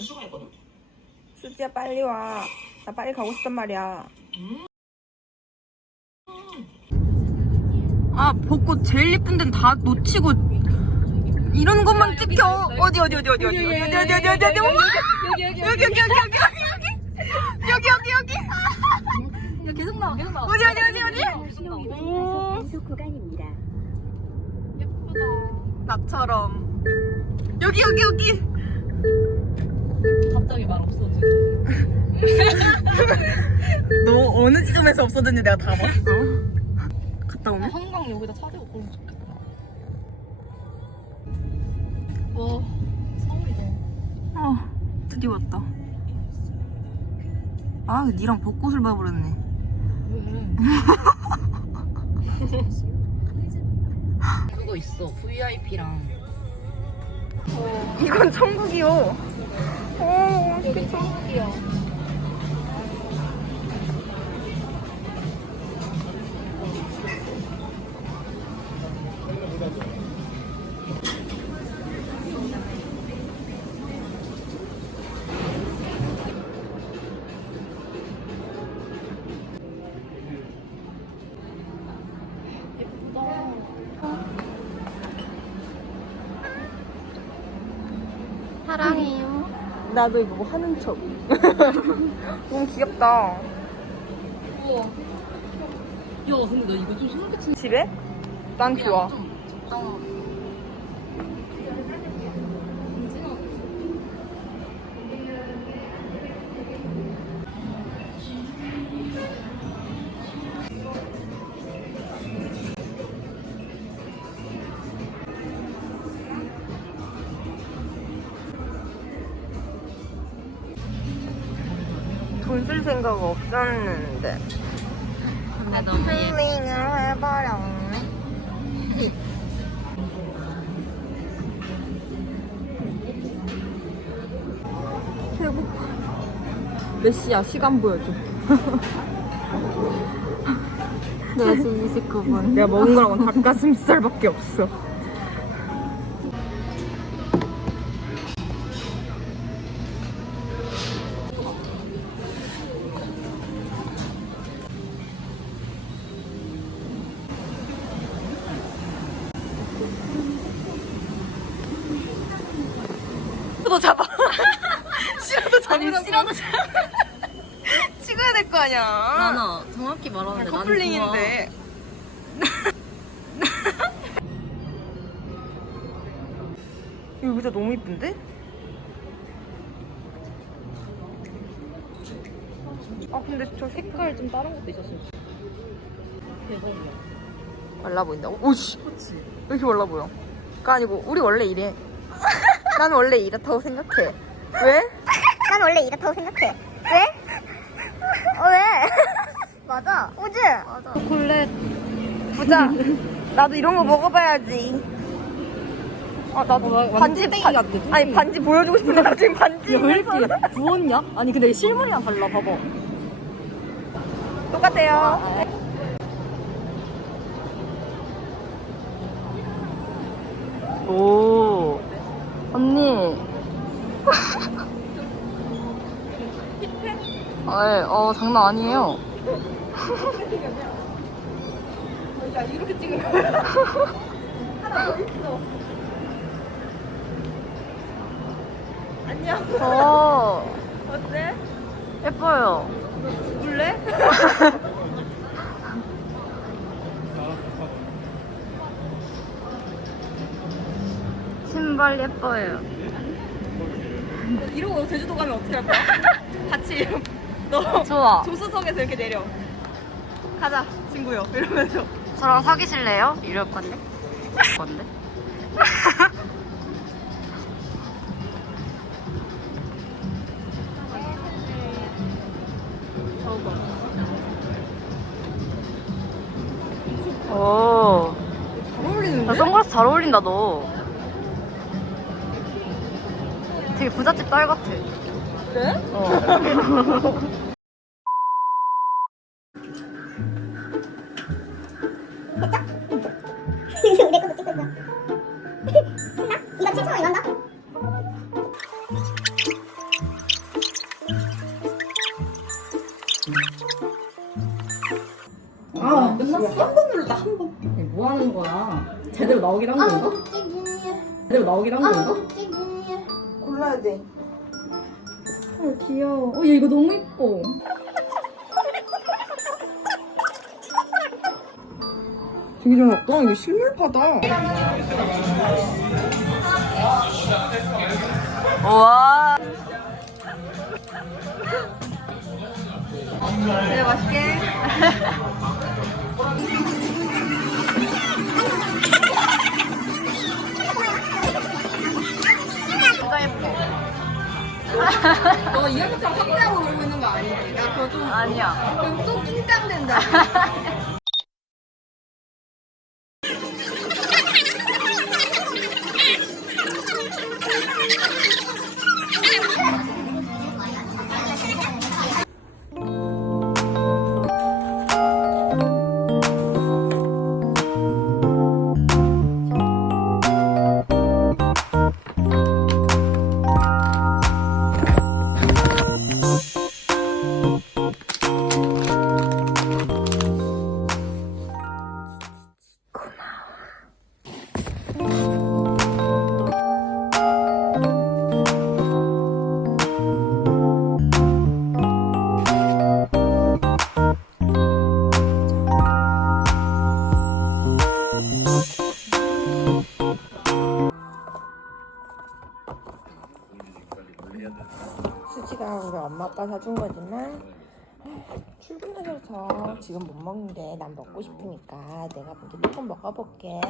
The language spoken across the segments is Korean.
수 추가했거든. 수지야 빨리 와. 나 빨리 가고 싶단 말이야. 음. 아 벚꽃 제일 예쁜 데는 다 놓치고 이런 것만 찍혀. 어디 어디 어디 어디 어디 어디 어디 어디 어디 어디 어디 여기 여기 여기 여기 여기 여기 여기 여기 여기 야, 계속 나와 계속 나와 어디 어디 어디 어디 계속 나와 오 구간입니다. 예쁘다 나처럼 여기 여기 여기 갑자기 말 없어지고 너 어느 지점에서 없어졌는지 내가 다 봤어. 갔다 오네. 한강 여기다 차 대고 걸으면 좋겠다 와 서울이다 아 드디어 왔다. 아 니랑 벚꽃을 봐버렸네. 그거 있어 VIP랑 이건 천국이요. 사랑해요. 나도 이거 뭐 하는 척. 너무 귀엽다. 우와 야 근데 나 이거 좀 생각해 집에? 난 좋아. 좀 적당하 쓸 생각 없었는데. 근데 너무 힐링을 해버렸네. 배고파. 몇 시야? 시간 보여줘. 네, 4시 29분 내가 먹은 거랑은 닭가슴살밖에 없어. 너 잡아. 싫어도 잡으라고. 싫어도 찍어야 될 거 아니야. 나나 정확히 말하는데 나는 커플링인데. 이거 의자 너무 이쁜데? 아 근데 저 색깔 좀 다른 것도 있었으면 대박이야 말라 보인다고? 오씨 그치 왜 이렇게 말라 보여? 그거 아니고 우리 원래 이래 난 원래 이렇다고 생각해 왜? 난 원래 이렇다고 생각해. 왜? 어, 왜? 맞아. 오지? 맞아. 초콜릿 보자 나도 이런 거 먹어봐야지 아 나도 어, 반지 같아. 아니 반지 보여주고 싶은데 갑자기 반지 야, 왜 이렇게 부었냐? 아니 근데 실물이랑 달라 봐봐 똑같아요 오 언니. 아, 어 장난 아니에요. 야 이렇게 찍으면 하나 더 있어. 안녕. 저 어때? 예뻐요. 볼래? 신발 예뻐요. 이러고 제주도 가면 어떻게 할 거야? 같이 너 좋아 조수석에서 이렇게 내려. 가자 친구요. 이러면서. 저랑 사귀실래요? 이럴 건데 건데 오, 잘 어울리는데? 나 선글라스 잘 어울린다 너. 되게 부잣집 딸 같아. 그래? 어. 지금 내 것도 찍고 있어. 했나? 이거 나 7천 원 일한다. 아 끝났어? 한 번 눌렀다 한 번. 뭐 하는 거야? 제대로 나오긴 한 건가? 제대로 나오긴 한 건가? 어 귀여워. 어얘 이거 너무 이뻐. 되게 잘 났다. 이거 실물파다. 와. 네, 맛있게. 아빠 사준 거지만 출근해서 지금 못 먹는데 난 먹고 싶으니까 내가 먼저 조금 먹어볼게.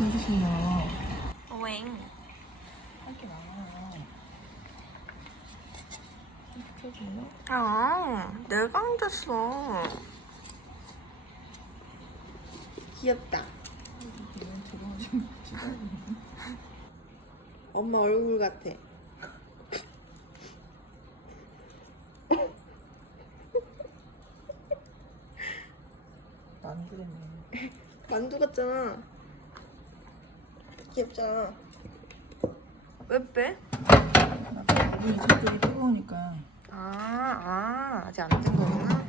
웽. 아, 내가 앉았어. 귀엽다. 엄마 얼굴 같아. 만두겠네. 만두 같잖아. 귀엽잖아. 왜 빼? 우리 저쪽이 뜨거우니까. 아, 아, 아직 안된 거구나.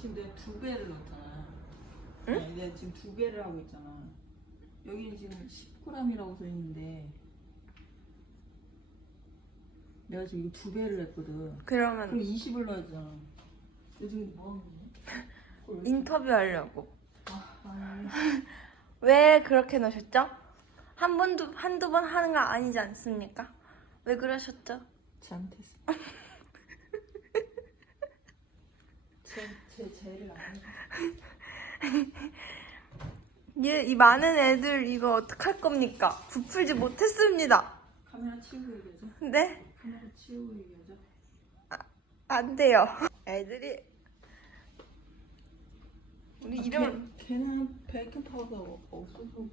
지금 내가 두 배를 넣었잖아. 응? 아니, 내가 지금 두 배를 하고 있잖아. 여기는 지금 10g이라고 써 있는데 내가 지금 이거 두 배를 했거든. 그러면 그럼 20을 넣어야 되잖아. 요즘 뭐 하는 거지? 인터뷰 하려고. 아, 왜 그렇게 넣으셨죠? 한 번도 한두 번 하는 거 아니지 않습니까? 왜 그러셨죠? 잘못했어. 제, 제 죄를 안 해. 얘, 이 많은 애들 이거 어떡할 겁니까? 부풀지 못했습니다. 카메라 치우고 얘기하자. 근데 카메라 치우고 얘기하자. 안 돼요. 애들이 우리 이름을 걔, 걔는 베이킹 파우더 없어서 거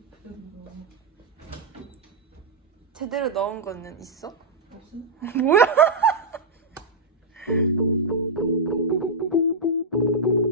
제대로 넣은 거는 있어? 없어? 뭐야?